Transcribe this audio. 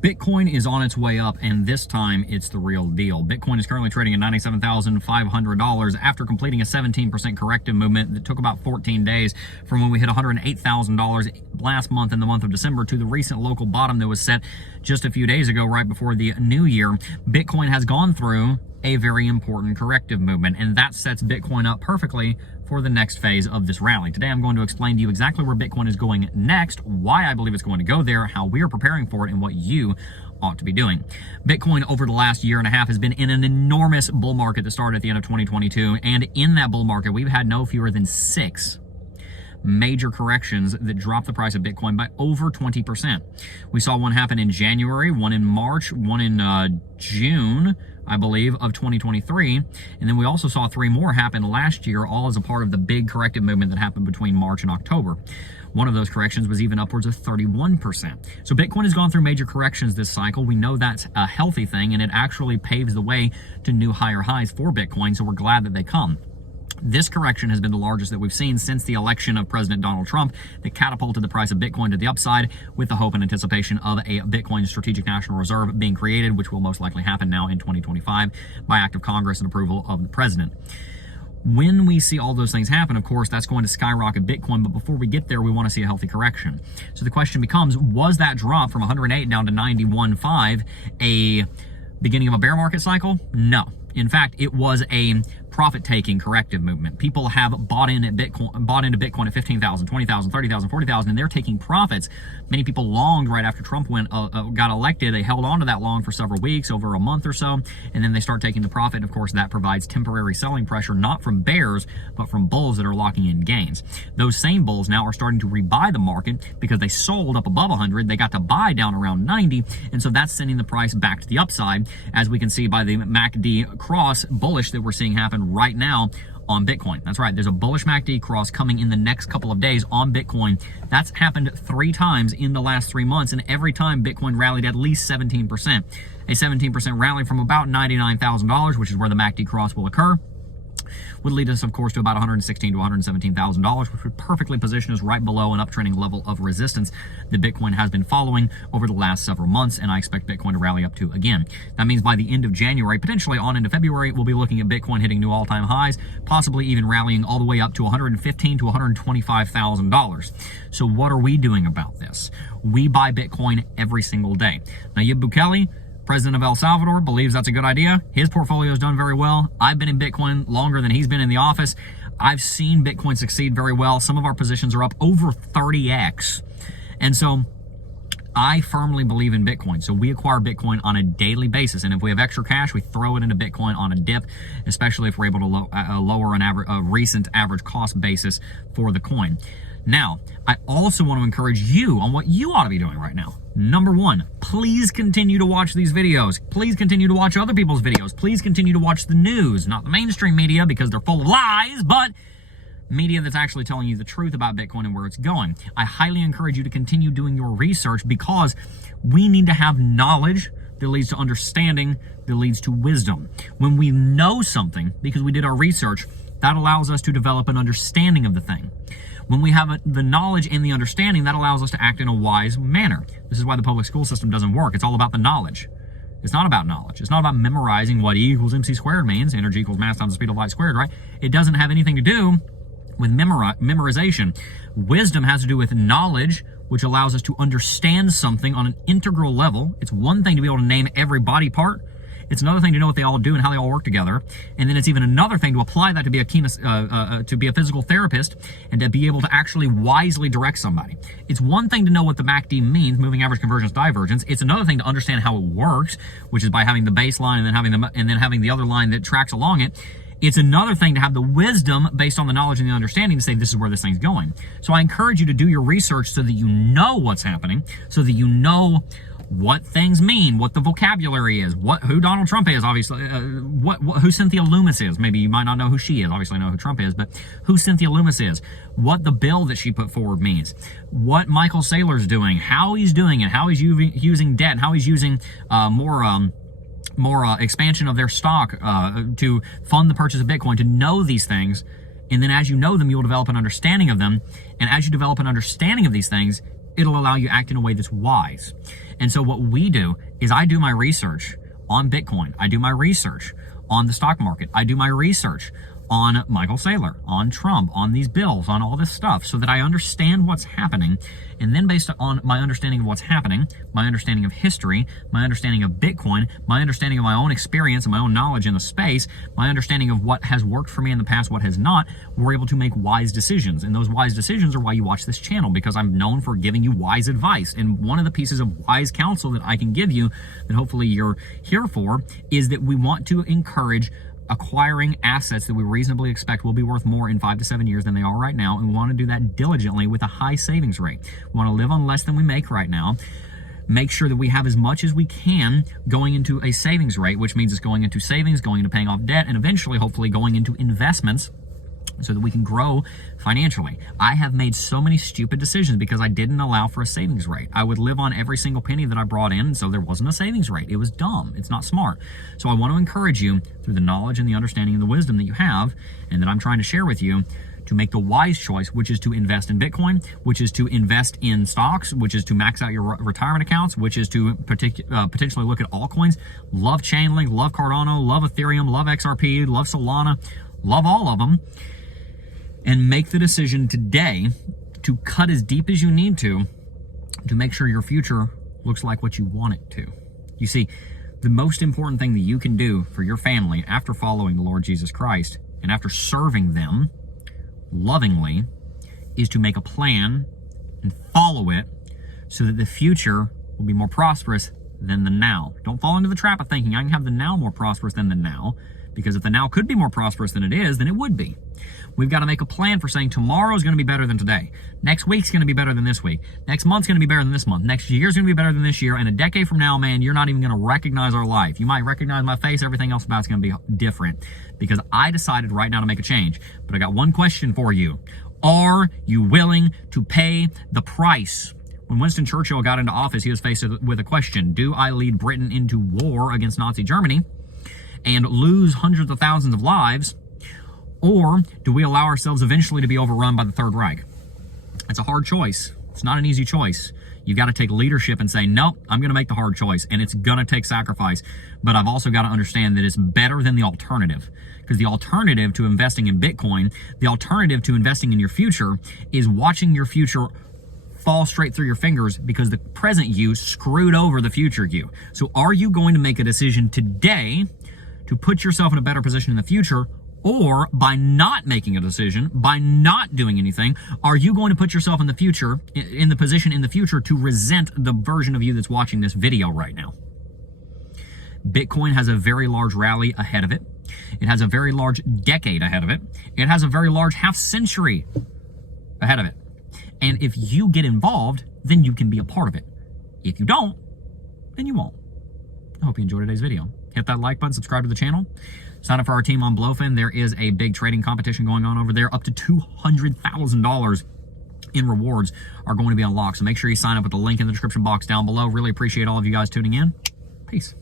Bitcoin is on its way up, and this time it's the real deal. Bitcoin is currently trading at $97,500 after completing a 17% corrective movement that took about 14 days from when we hit $108,000 last month in the month of December to the recent local bottom that was set just a few days ago, right before the new year. Bitcoin has gone through a very important corrective movement, and that sets Bitcoin up perfectly for the next phase of this rally. Today, I'm going to explain to you exactly where Bitcoin is going next, why I believe it's going to go there, how we are preparing for it, and what you ought to be doing. Bitcoin over the last year and a half has been in an enormous bull market that started at the end of 2022, and in that bull market, we've had no fewer than 6 major corrections that dropped the price of Bitcoin by over 20%. We saw one happen in January, one in March, one in June, I believe, of 2023. And then we also saw 3 more happen last year, all as a part of the big corrective movement that happened between March and October. One of those corrections was even upwards of 31%. So Bitcoin has gone through major corrections this cycle. We know that's a healthy thing, and it actually paves the way to new higher highs for Bitcoin, so we're glad that they come. This correction has been the largest that we've seen since the election of President Donald Trump that catapulted the price of Bitcoin to the upside, with the hope and anticipation of a Bitcoin Strategic National Reserve being created, which will most likely happen now in 2025 by act of Congress and approval of the president. When we see all those things happen, of course, that's going to skyrocket Bitcoin, but before we get there, we want to see a healthy correction. So the question becomes, was that drop from 108 down to 91.5 a beginning of a bear market cycle? No. In fact, it was a profit-taking corrective movement. People have bought into Bitcoin at 15,000, 20,000, 30,000, 40,000, and they're taking profits. Many people longed right after Trump got elected. They held on to that long for several weeks, over a month or so, and then they start taking the profit. Of course, that provides temporary selling pressure, not from bears, but from bulls that are locking in gains. Those same bulls now are starting to rebuy the market because they sold up above 100. They got to buy down around 90, and so that's sending the price back to the upside, as we can see by the MACD cross bullish that we're seeing happen right now on Bitcoin. That's right, there's a bullish MACD cross coming in the next couple of days on Bitcoin. That's happened 3 times in the last 3 months, and every time Bitcoin rallied at least 17%. A 17% rally from about $99,000, which is where the MACD cross will occur, would lead us, of course, to about $116,000 to $117,000, which would perfectly position us right below an uptrending level of resistance that Bitcoin has been following over the last several months, and I expect Bitcoin to rally up to again. That means by the end of January, potentially on into February, we'll be looking at Bitcoin hitting new all-time highs, possibly even rallying all the way up to $115,000 to $125,000. So what are we doing about this? We buy Bitcoin every single day. Nayib Bukele, President of El Salvador, believes that's a good idea. His portfolio has done very well. I've been in Bitcoin longer than he's been in the office. I've seen Bitcoin succeed very well. Some of our positions are up over 30x. And so I firmly believe in Bitcoin. So we acquire Bitcoin on a daily basis. And if we have extra cash, we throw it into Bitcoin on a dip, especially if we're able to lower a recent average cost basis for the coin. Now, I also want to encourage you on what you ought to be doing right now. Number 1, please continue to watch these videos. Please continue to watch other people's videos. Please continue to watch the news, not the mainstream media because they're full of lies, but media that's actually telling you the truth about Bitcoin and where it's going. I highly encourage you to continue doing your research because we need to have knowledge that leads to understanding, that leads to wisdom. When we know something because we did our research, that allows us to develop an understanding of the thing. When we have the knowledge and the understanding, that allows us to act in a wise manner. This is why the public school system doesn't work. It's all about the knowledge. It's not about knowledge. It's not about memorizing what E equals MC squared means, energy equals mass times the speed of light squared, right? It doesn't have anything to do with memorization. Wisdom has to do with knowledge, which allows us to understand something on an integral level. It's one thing to be able to name every body part. It's another thing to know what they all do and how they all work together. And then it's even another thing to apply that to be a physical therapist and to be able to actually wisely direct somebody. It's one thing to know what the MACD means, moving average convergence divergence. It's another thing to understand how it works, which is by having the baseline and then having the other line that tracks along it. It's another thing to have the wisdom based on the knowledge and the understanding to say this is where this thing's going. So I encourage you to do your research so that you know what's happening, so that you know what things mean, what the vocabulary is, who Donald Trump is, obviously, who Cynthia Lummis is. Maybe you might not know who she is. Obviously, I know who Trump is, but who Cynthia Lummis is, what the bill that she put forward means, what Michael Saylor's doing, how he's doing it, how he's using debt, how he's using more expansion of their stock to fund the purchase of Bitcoin. To know these things, and then as you know them, you'll develop an understanding of them. And as you develop an understanding of these things, It'll allow you to act in a way that's wise. And so what we do is I do my research on Bitcoin. I do my research on the stock market. I do my research on Michael Saylor, on Trump, on these bills, on all this stuff, so that I understand what's happening. And then based on my understanding of what's happening, my understanding of history, my understanding of Bitcoin, my understanding of my own experience and my own knowledge in the space, my understanding of what has worked for me in the past, what has not, we're able to make wise decisions. And those wise decisions are why you watch this channel, because I'm known for giving you wise advice. And one of the pieces of wise counsel that I can give you, that hopefully you're here for, is that we want to encourage acquiring assets that we reasonably expect will be worth more in 5 to 7 years than they are right now, and we want to do that diligently with a high savings rate. We want to live on less than we make right now, make sure that we have as much as we can going into a savings rate, which means it's going into savings, going into paying off debt, and eventually, hopefully, going into investments so that we can grow financially. I have made so many stupid decisions because I didn't allow for a savings rate. I would live on every single penny that I brought in, so there wasn't a savings rate. It was dumb. It's not smart. So I want to encourage you, through the knowledge and the understanding and the wisdom that you have and that I'm trying to share with you, to make the wise choice, which is to invest in Bitcoin, which is to invest in stocks, which is to max out your retirement accounts, which is to potentially look at altcoins. Love Chainlink, love Cardano, love Ethereum, love XRP, love Solana, love all of them. And make the decision today to cut as deep as you need to make sure your future looks like what you want it to. You see, the most important thing that you can do for your family after following the Lord Jesus Christ and after serving them lovingly is to make a plan and follow it so that the future will be more prosperous than the now. Don't fall into the trap of thinking I can have the now more prosperous than the now, because if the now could be more prosperous than it is, then it would be. We've got to make a plan for saying tomorrow is going to be better than today. Next week's going to be better than this week. Next month's going to be better than this month. Next year's going to be better than this year. And a decade from now, man, you're not even going to recognize our life. You might recognize my face. Everything else about it's going to be different, because I decided right now to make a change. But I got one question for you. Are you willing to pay the price? When Winston Churchill got into office, he was faced with a question. Do I lead Britain into war against Nazi Germany and lose hundreds of thousands of lives, or do we allow ourselves eventually to be overrun by the Third Reich? It's a hard choice. It's not an easy choice. You got to take leadership and say, no, I'm going to make the hard choice, and it's going to take sacrifice. But I've also got to understand that it's better than the alternative, because the alternative to investing in Bitcoin, the alternative to investing in your future, is watching your future fall straight through your fingers because the present you screwed over the future you. So are you going to make a decision today to put yourself in a better position in the future, or by not making a decision, by not doing anything, are you going to put yourself in the future, in the position in the future to resent the version of you that's watching this video right now? Bitcoin has a very large rally ahead of it. It has a very large decade ahead of it. It has a very large half century ahead of it. And if you get involved, then you can be a part of it. If you don't, then you won't. I hope you enjoyed today's video. Hit that like button, subscribe to the channel. Sign up for our team on Blowfin. There is a big trading competition going on over there. Up to $200,000 in rewards are going to be unlocked. So make sure you sign up with the link in the description box down below. Really appreciate all of you guys tuning in. Peace.